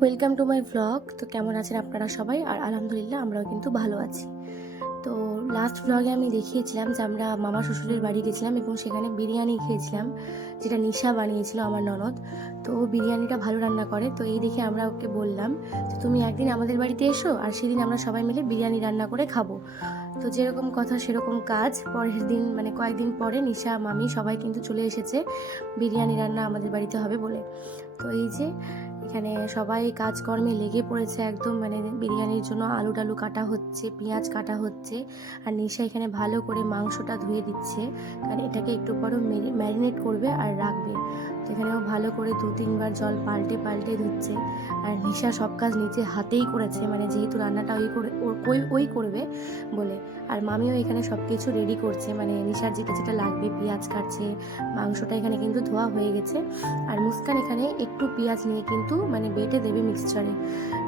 Welcome to my vlog তো কেমন আছেন আপনারা সবাই? আর আলহামদুলিল্লাহ আমরাও কিন্তু ভালো আছি। তো লাস্ট ভ্লগে আমি দেখিয়েছিলাম যে আমরা মামা শ্বশুরের বাড়ি গেছিলাম এবং সেখানে বিরিয়ানি খেয়েছিলাম, যেটা নিশা বানিয়েছিল আমার ননদ। তো ও বিরিয়ানিটা ভালো রান্না করে। তো এই দেখে আমরা ওকে বললাম যে, তুমি একদিন আমাদের বাড়িতে এসো আর সেদিন আমরা সবাই মিলে বিরিয়ানি রান্না করে খাব। তো যেরকম কথা, সেরকম কাজ। পরের দিন মানে কয়েকদিন পরে নিশা, মামি সবাই কিন্তু চলে এসেছে বিরিয়ানি রান্না আমাদের বাড়িতে হবে বলে। তো এই যে এখানে সবাই কাজকর্মে লেগে পড়েছে একদম মানে বিরিয়ানির জন্য আলু টালু কাটা হচ্ছে, পেঁয়াজ কাটা হচ্ছে, আর নিশা এখানে ভালো করে মাংসটা ধুয়ে দিচ্ছে। কারণ এটাকে একটু পরও ম্যারিনেট করবে আর রাখবে। তো এখানেও ভালো করে দু তিনবার জল পাল্টে পাল্টে ধুচ্ছে। আর নিশা সব কাজ নিজে হাতেই করেছে মানে যেহেতু রান্নাটা ওই করে ওই ওই করবে বলে। আর মামিও এখানে সব কিছু রেডি করছে মানে নিশার যেটা যেটা লাগবে, পেঁয়াজ কাটছে, মাংসটা এখানে কিন্তু ধোয়া হয়ে গেছে। আর মুস্কান এখানে একটু পেঁয়াজ নিয়ে কিন্তু মানে বেটে দেবে মিক্সচারে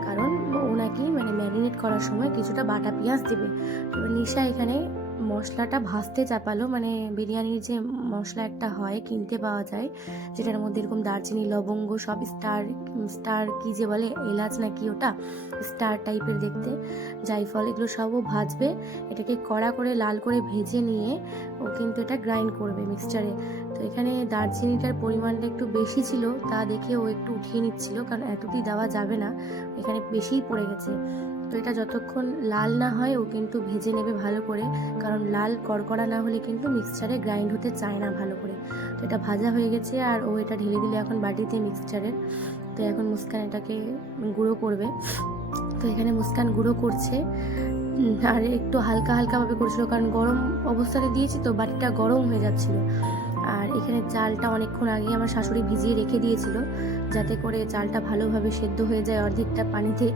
কারণ ও নাকি মানে ম্যারিনেট করার সময় কিছুটা বাটা পেঁয়াজ দেবে। তো নিশা এখানে মশলাটা ভাজতে চাপালো মানে বিরিয়ানির যে মশলা একটা হয়, কিনতে পাওয়া যায়, যেটার মধ্যে এরকম দারচিনি, লবঙ্গ, সব স্টার স্টার কি যে বলে, এলাচ নাকি ওটা স্টার টাইপের দেখতে, জাইফল এগুলো সবও ভাজবে। এটাকে কড়া করে লাল করে ভেজে নিয়ে ও কিন্তু এটা গ্রাইন্ড করবে মিক্সচারে তো এখানে দারচিনিটার পরিমাণটা একটু বেশি ছিল, তা দেখে ও একটু উঠিয়ে নিচ্ছিল, কারণ এতটি দেওয়া যাবে না, এখানে বেশিই পড়ে গেছে। তো এটা যতক্ষণ লাল না হয়, ও কিন্তু ভেজে নেবে ভালো করে, কারণ লাল কড়কড়া না হলে কিন্তু মিক্সচারে গ্রাইন্ড হতে চায় না ভালো করে। তো এটা ভাজা হয়ে গেছে, আর ও এটা ঢেলে দিলে এখন বাটিতে মিক্সচারের তো এখন মুস্কান এটাকে গুঁড়ো করবে। তো এখানে মুস্কান গুঁড়ো করছে। আর একটু হালকা হালকাভাবে করছিল, কারণ গরম অবস্থাতে দিয়েছি তো, বাটিটা গরম হয়ে যাচ্ছিল। আর এখানে চালটা অনেকক্ষণ আগে আমার শাশুড়ি ভিজিয়ে রেখে দিয়েছিল যাতে করে চালটা ভালোভাবে সেদ্ধ হয়ে যায় অর্ধেকটা পানিতে।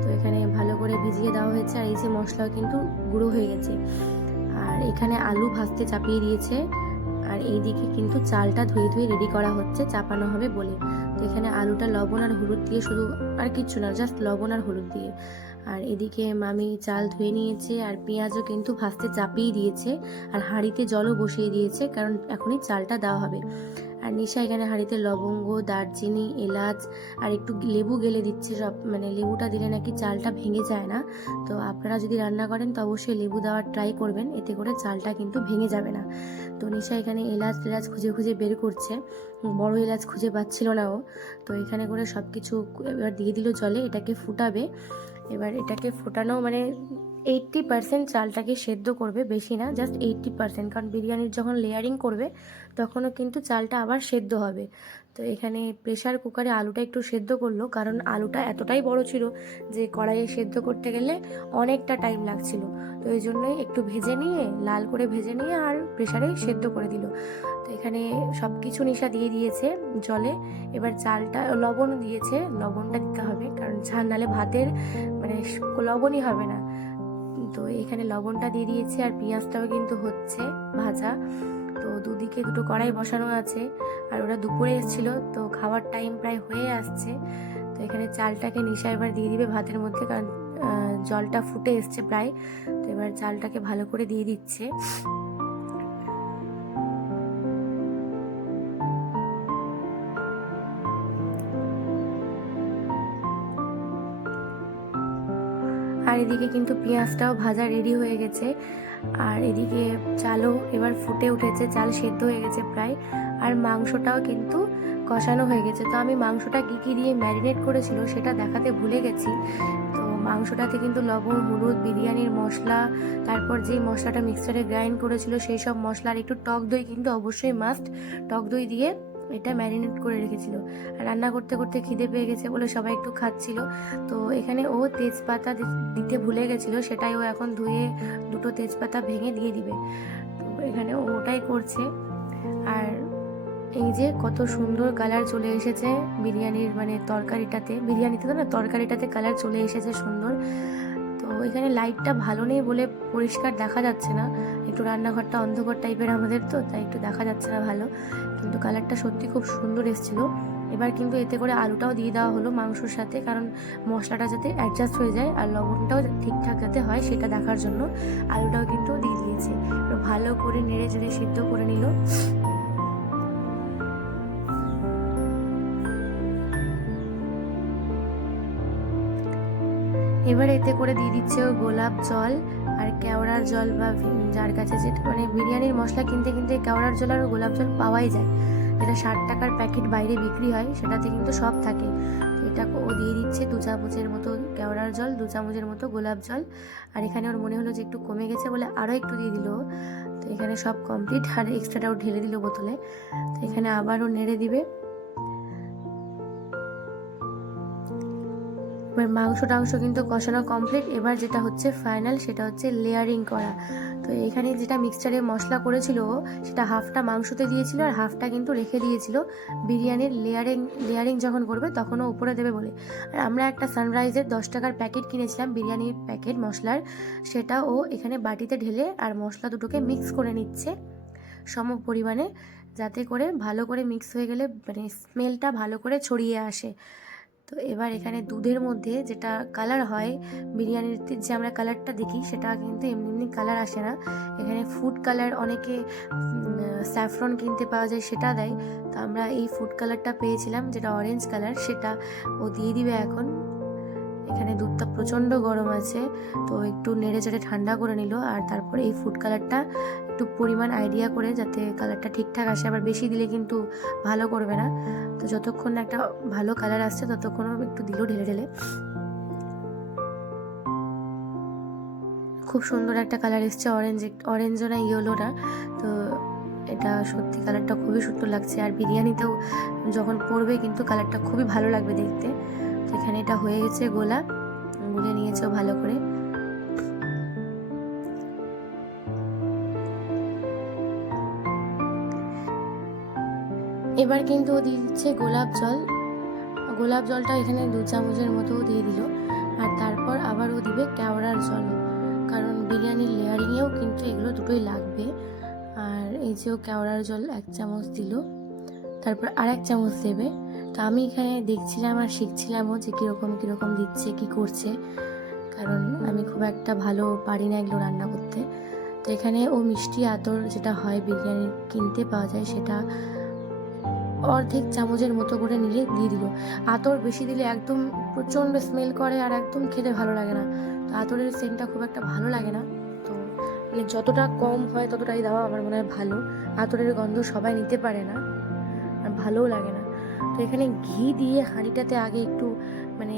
তো এখানে ভালো করে ভিজিয়ে দেওয়া হয়েছে আর এই যে মশলাও কিন্তু গুঁড়ো হয়ে গেছে। আর এখানে আলু ভাজতে চাপিয়ে দিয়েছে। আর এইদিকে কিন্তু চালটা ধুয়ে ধুয়ে রেডি করা হচ্ছে, চাপানো হবে বলে। এখানে আলুটা লবণ আর হলুদ দিয়ে শুধু আর কিচ্ছু না জাস্ট লবণ আর হলুদ দিয়ে। আর এদিকে মামি চাল ধুয়ে নিয়েছে আর পেঁয়াজও কিন্তু ভাজতে চাপিয়ে দিয়েছে আর হাঁড়িতে জলও বসিয়ে দিয়েছে কারণ এখনই চালটা দেওয়া হবে। আর নিশা এখানে হাঁড়িতে লবঙ্গ, দারচিনি, এলাচ আর একটু লেবু গেলে দিচ্ছে সব মানে লেবুটা দিলে নাকি চালটা ভেঙে যায় না। তো আপনারা যদি রান্না করেন তো অবশ্যই লেবু দেওয়ার ট্রাই করবেন, এতে করে চালটা কিন্তু ভেঙে যাবে না। তো নিশা এখানে এলাচ টেলাচ খুঁজে খুঁজে বের করছে, বড় এলাচ খুঁজে পাচ্ছিল না ও। তো এখানে করে সব কিছু এবার দিয়ে দিল জলে, এটাকে ফুটাবে। এবার এটাকে ফোটানো মানে এইট্টি পার্সেন্ট চালটাকে সেদ্ধ করবে বেশি না জাস্ট এইট্টি পার্সেন্ট কারণ বিরিয়ানির যখন লেয়ারিং করবে, তখনও কিন্তু চালটা আবার সেদ্ধ হবে। তো এখানে প্রেশার কুকারে আলুটা একটু সেদ্ধ করল, কারণ আলুটা এতটাই বড় ছিল যে কড়াইয়ে সেদ্ধ করতে গেলে অনেকটা টাইম লাগছিল। তো এই জন্যই একটু ভেজে নিয়ে, লাল করে ভেজে নিয়ে আর প্রেশারে সেদ্ধ করে দিল। তো এখানে সব কিছু নিশা দিয়ে দিয়েছে জলে। এবার চালটা, লবণ দিয়েছে, লবণটা দিতে হবে, কারণ ঝাল নালে ভাতের মানে লবণই হবে না। তো এখানে লবণটা দিয়ে দিয়েছি আর পেঁয়াজটাও কিন্তু হচ্ছে ভাজা। তো দুদিকে দুটো কড়াই বসানো আছে আর ওরা দুপুরে এসেছিল, তো খাওয়ার টাইম প্রায় হয়ে আসছে। তো এখানে চালটাকে নিশা এবার দিয়ে দিবে ভাতের মধ্যে, কারণ জলটা ফুটে এসছে প্রায়। তো এবার চালটাকে ভালো করে দিয়ে দিচ্ছে। আর এদিকে কিন্তু পেঁয়াজটাও ভাজা রেডি হয়ে গেছে। আর এদিকে চালও এবার ফুটে উঠেছে, চাল সেদ্ধ হয়ে গেছে প্রায়। আর মাংসটাও কিন্তু কষানো হয়ে গেছে। তো আমি মাংসটা কী কী দিয়ে ম্যারিনেট করেছিল সেটা দেখাতে ভুলে গেছি। তো মাংসটাতে কিন্তু লবণ, হলুদ, বিরিয়ানির মশলা, তারপর যেই মশলাটা মিক্সারে গ্রাইন্ড করেছিল সেই সব মশলা আর একটু টক দই কিন্তু অবশ্যই মাস্ট টক দই দিয়ে এটা ম্যারিনেট করে রেখেছিল। আর রান্না করতে করতে খিদে পেয়ে গেছে বলে সবাই একটু খাচ্ছিল। তো এখানে ও তেজপাতা দিতে ভুলে গেছিল, সেটাই ও এখন ধুয়ে দুটো তেজপাতা ভেঙে দিয়ে দিবে। তো এখানে ওটাই করছে। আর এই যে কত সুন্দর কালার চলে এসেছে বিরিয়ানির মানে তরকারিটাতে। বিরিয়ানিতে তো না, তরকারিটাতে কালার চলে এসেছে সুন্দর। এখানে লাইটটা ভালো নেই বলে পরিষ্কার দেখা যাচ্ছে না। একটু রান্নাঘরটা অন্ধকার টাইপের আমাদের তো, তাই একটু দেখা যাচ্ছে না ভালো। কিন্তু কালারটা সত্যি খুব সুন্দর এসেছিল। এবার কিন্তু এতে করে আলুটাও দিয়ে দেওয়া হলো মাংসর সাথে, কারণ মশলাটা যাতে অ্যাডজাস্ট হয়ে যায় আর লবণটাও ঠিকঠাক যাতে হয় সেটা দেখার জন্য আলুটাও কিন্তু দিয়ে দিয়েছে। ভালো করে নেড়ে চেড়ে সিদ্ধ করে নিল। এবার এতে করে দিয়ে দিচ্ছে ও গোলাপ জল আর কেওড়ার জল বা যার কাছে যেটা মানে বিরিয়ানির মশলা কিনতে কিনতে কেওড়ার জল আর গোলাপ জল পাওয়াই যায়। যেটা ষাট টাকার প্যাকেট বাইরে বিক্রি হয়, সেটাতে কিন্তু সব থাকে। এটা ও দিয়ে দিচ্ছে দু চামচের মতো কেওড়ার জল, দু চামচের মতো গোলাপ জল। আর এখানে ওর মনে হলো যে একটু কমে গেছে বলে আরও একটু দিয়ে দিল। তো এখানে সব কমপ্লিট আর এক্সট্রাটাও ঢেলে দিল বোতলে। তো এখানে আবারও নেড়ে দিবে। এবার মাংস টাংস কিন্তু কষানো কমপ্লিট এবার যেটা হচ্ছে ফাইনাল সেটা হচ্ছে লেয়ারিং করা। তো এখানে যেটা মিক্সচারে মশলা করেছিল, সেটা হাফটা মাংসতে দিয়েছিল আর হাফটা কিন্তু রেখে দিয়েছিল। বিরিয়ানির লেয়ারিং লেয়ারিং যখন করবে, তখন ও উপরে দেবে বলে। আর আমরা একটা সানরাইজের দশ টাকার প্যাকেট কিনেছিলাম, বিরিয়ানির প্যাকেট মশলার। সেটা ও এখানে বাটিতে ঢেলে আর মশলা দুটোকে মিক্স করে নিচ্ছে সম পরিমাণে, যাতে করে ভালো করে মিক্স হয়ে গেলে মানে স্মেলটা ভালো করে ছড়িয়ে আসে। তো এবার এখানে দুধের মধ্যে যেটা কালার হয় বিরিয়ানিতে যে আমরা কালারটা দেখি সেটা কিন্তু এমনি এমনি কালার আসে না। এখানে ফুড কালার অনেকে স্যাফরন কিনতে পাওয়া যায় সেটা দেয়। তো আমরা এই ফুড কালারটা পেয়েছিলাম, যেটা অরেঞ্জ কালার সেটা ও দিয়ে দিবে এখন। এখানে দুধটা প্রচণ্ড গরম আছে, তো একটু নেড়ে চেড়ে ঠান্ডা করে নিল আর তারপরে এই ফুড কালারটা একটু পরিমাণ আইডিয়া করে যাতে কালারটা ঠিকঠাক আসে, আবার বেশি দিলে কিন্তু ভালো করবে না। তো যতক্ষণ একটা ভালো কালার আসছে, ততক্ষণ একটু দিল ঢেলে ঢেলে। খুব সুন্দর একটা কালার এসছে অরেঞ্জ অরেঞ্জ না ইয়েলো না তো এটা সত্যি কালারটা খুবই সুন্দর লাগছে। আর বিরিয়ানিতেও যখন পড়বে কিন্তু কালারটা খুবই ভালো লাগবে দেখতে। এখানে এটা হয়ে গেছে গোলা। গুলে নিয়েছো ভালো করে। এবার কিন্তু ও দিচ্ছে গোলাপ জল। গোলাপ জলটা এখানে দু চামচের মতো দিয়ে দিল। আর তারপর আবার ও দিবে কেওড়ার জল। কারণ বিরিয়ানির লেয়ারিংয়েও কিন্তু এগুলো দুটোই লাগবে। আর এই যে ও কেওড়ার জল এক চামচ দিল। তারপর আর এক চামচ দেবে। তো আমি এখানে দেখছিলাম আর শিখছিলামও যে কীরকম কীরকম দিচ্ছে, কি করছে। কারণ আমি খুব একটা ভালো পারি না এগুলো রান্না করতে। তো এখানে ও মিষ্টি আতর যেটা হয় বিরিয়ানি কিনতে পাওয়া যায় সেটা অর্ধেক চামচের মতো করে নিলে দিয়ে দিল। আতর বেশি দিলে একদম প্রচণ্ড স্মেল করে আর একদম খেতে ভালো লাগে না। তো আতরের সেন্টটা খুব একটা ভালো লাগে না। তো মানে যতটা কম হয় ততটাই দেওয়া আমার মনে হয় ভালো। আতরের গন্ধ সবাই নিতে পারে না। আর ভালোও লাগে না। তো এখানে ঘি দিয়ে হাঁড়িটাতে আগে একটু মানে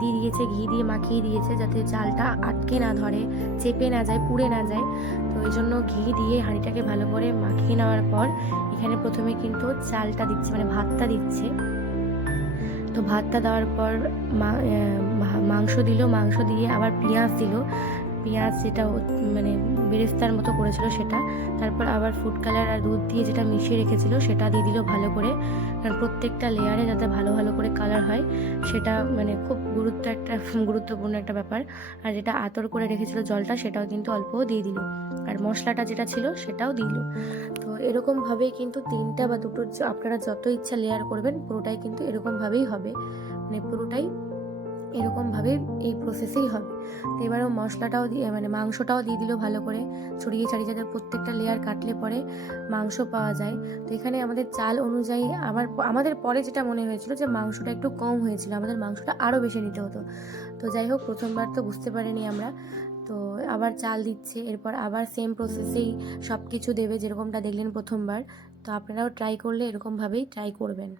দিয়ে দিয়েছে, ঘি দিয়ে মাখিয়ে দিয়েছে যাতে চালটা আটকে না ধরে, চেপে না যায়, পুড়ে না যায়। তো এই জন্য ঘি দিয়ে হাঁড়িটাকে ভালো করে মাখিয়ে নেওয়ার পর এখানে প্রথমে কিন্তু চালটা দিচ্ছে মানে ভাতটা দিচ্ছে। তো ভাতটা দেওয়ার পর মাংস দিল, মাংস দিয়ে আবার পেঁয়াজ দিল। পেঁয়াজ যেটা মানে বেরেস্তার মতো করেছিল সেটা, তারপর আবার ফুড কালার আর দুধ দিয়ে যেটা মিশিয়ে রেখেছিল সেটা দিয়ে দিল ভালো করে। কারণ প্রত্যেকটা লেয়ারে যাতে ভালো ভালো করে কালার হয়, সেটা মানে খুব গুরুত্ব একটা, গুরুত্বপূর্ণ একটা ব্যাপার। আর যেটা আতর করে রেখেছিল জলটা, সেটাও কিন্তু অল্পও দিয়ে দিল। আর মশলাটা যেটা ছিল, সেটাও দিল। তো এরকমভাবেই কিন্তু তিনটা বা দুটোর আপনারা যত ইচ্ছা লেয়ার করবেন, পুরোটাই কিন্তু এরকমভাবেই হবে। মানে পুরোটাই এরকমভাবে এই প্রসেসেই হবে। তো এবারেও মশলাটাও দিয়ে মানে মাংসটাও দিয়ে দিল ভালো করে। ছড়িয়ে ছাড়িয়ে যাতে প্রত্যেকটা লেয়ার কাটলে পরে মাংস পাওয়া যায়। তো এখানে আমাদের চাল অনুযায়ী আমার আমাদের পরে যেটা মনে হয়েছিল যে মাংসটা একটু কম হয়েছিল, আমাদের মাংসটা আরও বেশি নিতে হতো। তো যাই হোক, প্রথমবার তো বুঝতে পারিনি আমরা। তো আবার চাল দিচ্ছে, এরপর আবার সেম প্রসেসেই সব কিছু দেবে যেরকমটা দেখলেন প্রথমবার। তো আপনারাও ট্রাই করলে এরকমভাবেই ট্রাই করবেন।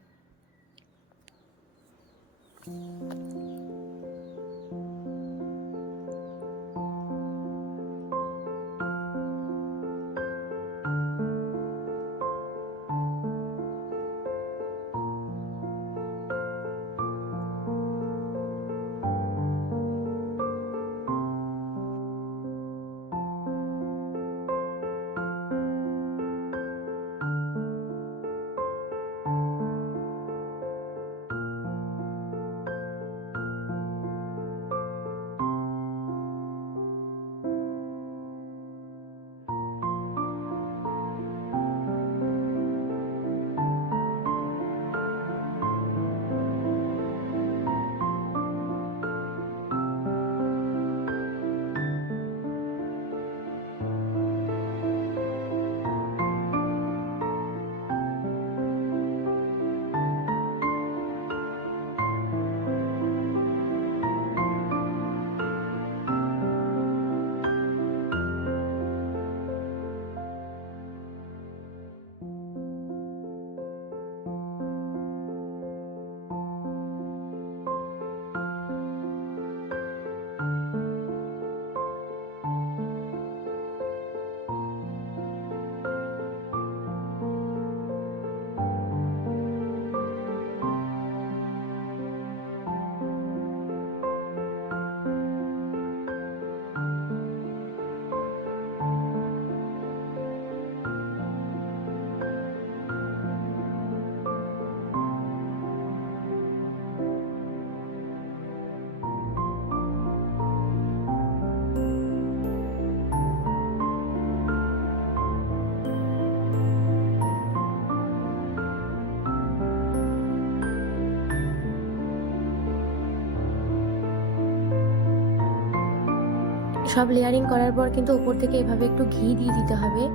সব লেয়ারিং করার পর কিন্তু উপর থেকে এভাবে একটু ঘি দিয়ে দিতে হবে,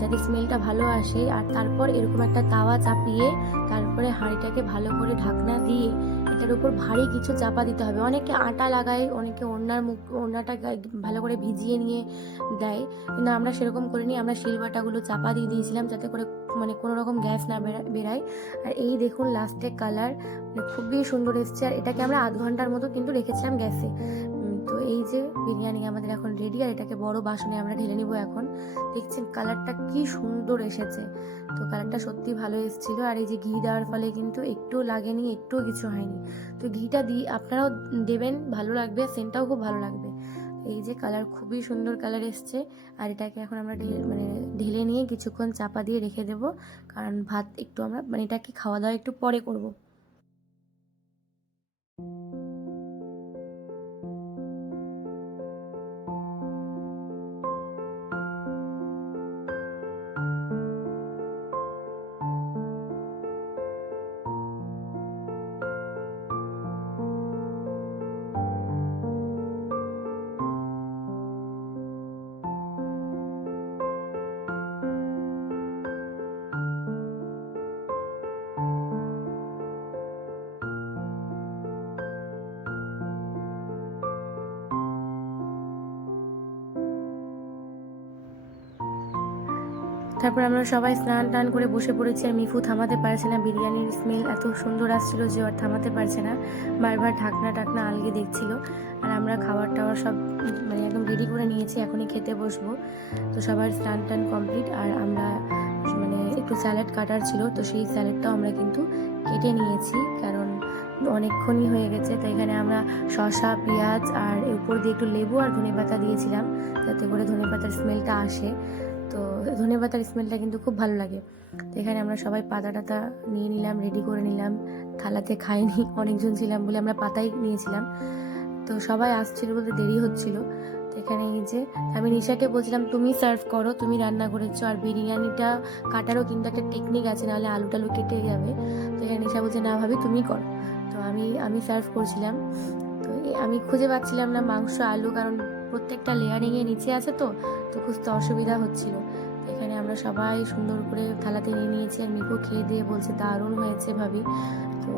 যাতে স্মেলটা ভালো আসে। আর তারপর এরকম একটা তাওয়া চাপিয়ে তারপরে হাঁড়িটাকে ভালো করে ঢাকনা দিয়ে এটার উপর ভারী কিছু চাপা দিতে হবে। অনেকে আটা লাগায়, অনেকে ওড়নার মুখ ওড়নাটা গায়ে ভালো করে ভিজিয়ে নিয়ে দেয়। কিন্তু আমরা সেরকম করিনি, আমরা শিলবাটাগুলো চাপা দিয়ে দিয়েছিলাম যাতে করে মানে কোনো রকম গ্যাস না বেরা- বেরায়। আর এই দেখুন লাস্টে কালার মানে খুবই সুন্দর এসছে। আর এটাকে আমরা আধ ঘণ্টার মতো কিন্তু রেখেছিলাম গ্যাসে। তো এই যে বিরিয়ানি আমাদের এখন রেডি আর এটাকে বড় বাসনে আমরা ঢেলে নিব এখন। দেখছেন কালারটা কি সুন্দর এসেছে। তো কালারটা সত্যি ভালো এসেছিল, আর এই যে ঘি দেওয়ার ফলে কিন্তু একটু লাগেনি, একটুও কিছু হয়নি। তো ঘিটা দিয়ে আপনারাও দেবেন, ভালো লাগবে সেন্টটাও খুব ভালো লাগবে। এই যে কালার খুবই সুন্দর কালার এসছে, আর এটাকে এখন আমরা মানে ঢেলে নিয়ে কিছুক্ষণ চাপা দিয়ে রেখে দেবো। কারণ ভাত একটু আমরা মানে এটাকে খাওয়া দাওয়া একটু পরে করব। তারপর আমরা সবাই স্নান টান করে বসে পড়েছি আর মিফু থামাতে পারছে না, বিরিয়ানির স্মেল এত সুন্দর আসছিল যে আর থামাতে পারছে না। বারবার ঢাকনা টাকনা আলগে দেখছিল আর আমরা খাবার টাবার সব মানে একদম রেডি করে নিয়েছি, এখনই খেতে বসবো। তো সবার স্নান টান কমপ্লিট আর আমরা মানে একটু স্যালাড কাটার ছিল, তো সেই স্যালাডটাও আমরা কিন্তু কেটে নিয়েছি কারণ অনেকক্ষণই হয়ে গেছে। তো এখানে আমরা শসা, পেঁয়াজ আর উপর দিয়ে একটু লেবু আর ধনে পাতা দিয়েছিলাম, যাতে করে ধনে পাতার স্মেলটা আসে। ধনে পাতার স্মেলটা কিন্তু খুব ভালো লাগে। তো এখানে আমরা সবাই পাতা টাতা নিয়ে নিলাম রেডি করে নিলাম। থালাতে খাইনি, অনেকজন ছিলাম বলে আমরা পাতাই নিয়েছিলাম। তো সবাই আসছিল বলতে দেরি হচ্ছিল। তো এখানে এই যে, আমি নিশাকে বলছিলাম, তুমি সার্ভ করো, তুমি রান্না করেছ, আর বিরিয়ানিটা কাটারও কিন্তু একটা টেকনিক আছে, নাহলে আলু টালু কেটে যাবে। তো এখানে নিশা বলছে, না ভাবি, তুমি করো। তো আমি আমি সার্ভ করছিলাম। তো আমি খুঁজে পাচ্ছিলাম না মাংস, আলু, কারণ প্রত্যেকটা লেয়ারিংয়ে নিচে আছে তো তো খুঁজতে অসুবিধা হচ্ছিল। আমরা সবাই সুন্দর করে থালাতে নিয়ে নিয়েছি আর মিকো খেয়ে দিয়ে বলছে, দারুণ হয়েছে ভাবি। তো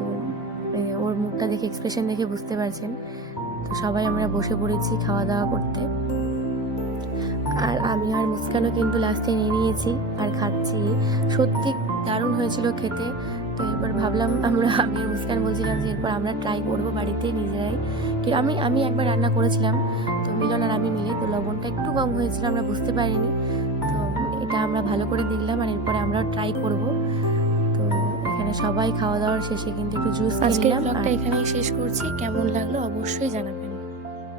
ওর মুখটা দেখে এক্সপ্রেশন দেখে বুঝতে পারছেন। তো সবাই আমরা বসে পড়েছি খাওয়া দাওয়া করতে। আর আমি আর মুস্কানও কিন্তু লাস্টে নিয়ে নিয়েছি আর খাচ্ছি। সত্যি দারুণ হয়েছিল খেতে। তো এবার ভাবলাম আমরা, আমি মুস্কান বলছিলাম যে এরপর আমরা ট্রাই করব বাড়িতে নিজেরাই। আমি আমি একবার রান্না করেছিলাম। তো মিলন আর আমি মিলে, তো লবণটা একটু কম হয়েছিল, আমরা বুঝতে পারিনি। এটা আমরা ভালো করে দেখলাম আর এরপরে আমরাও ট্রাই করব। তো এখানে সবাই খাওয়া দাওয়ার শেষে কিন্তু একটু জুস আজকের এখানেই শেষ করছি। কেমন লাগল অবশ্যই জানাবেন।